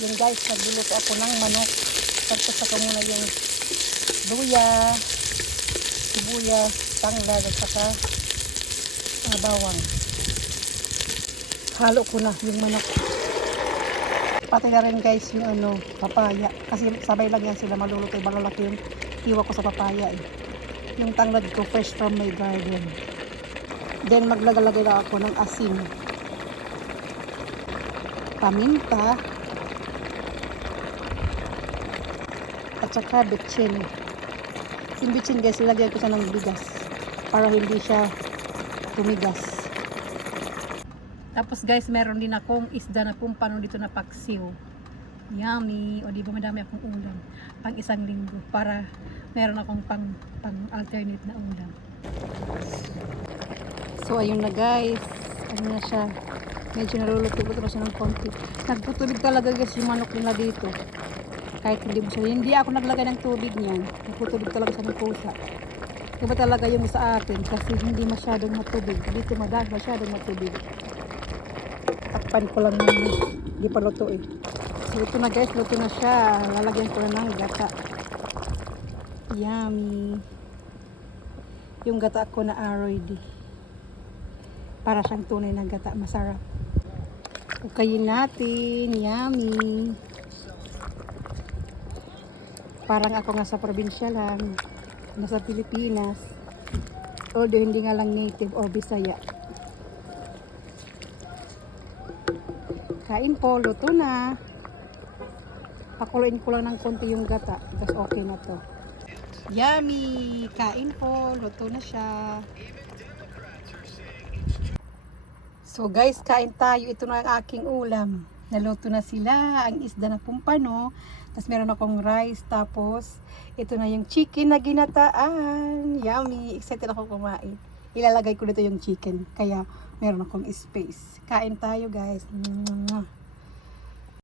Yun guys, nagluluto ako ng manok. Tapos saka muna yung luya, sibuyas, tanglad at saka bawang. Halo ko na yung manok. Pati na rin guys yung papaya. Kasi sabay lang yan sila maluluto. Malalaki yung hiwa ko sa papaya eh. Yung tanglad ko fresh from my garden. Then maglagalagay lang ako ng asin, paminta, at saka bitchin. Yung bitchin guys, ilagay ko siya ng bigas para hindi siya tumigas. Tapos guys, meron din akong isda na pumpano dito na paksiw. Yummy! O di ba madami akong ulam pang isang linggo para meron akong pang alternate na ulam. So ayun na guys, ano na siya, medyo naluluto-luto na siya ng konti. Nagtutubig talaga guys yung manok nila dito. Kahit hindi ako naglagay ng tubig niyan, nagtutubig talaga siya ng pusa. Iba talaga yung sa atin kasi hindi masyadong matubig. Dito masyadong matubig. Takpan ko lang yun, hindi pa luto eh. So ito na guys, luto na siya. Lalagyan ko na ng gata. Yummy! Yung gata ko na ROD. Para siyang tunay na gata, masarap. Ukayin natin, yummy! Parang ako nga sa probinsya lang, nasa Pilipinas. Although hindi nga lang native or Bisaya. Kain po, luto na. Pakuluin ko lang ng konti yung gata. Tapos okay na to. Yummy! Kain po, luto na siya. So guys, kain tayo. Ito na ang aking ulam. Naluto na sila. Ang isda na pumpano. Tapos meron akong rice. Tapos ito na yung chicken na ginataan. Yummy! Excited ako kumain. Ilalagay ko dito yung chicken. Kaya meron akong space. Kain tayo guys. Mwah.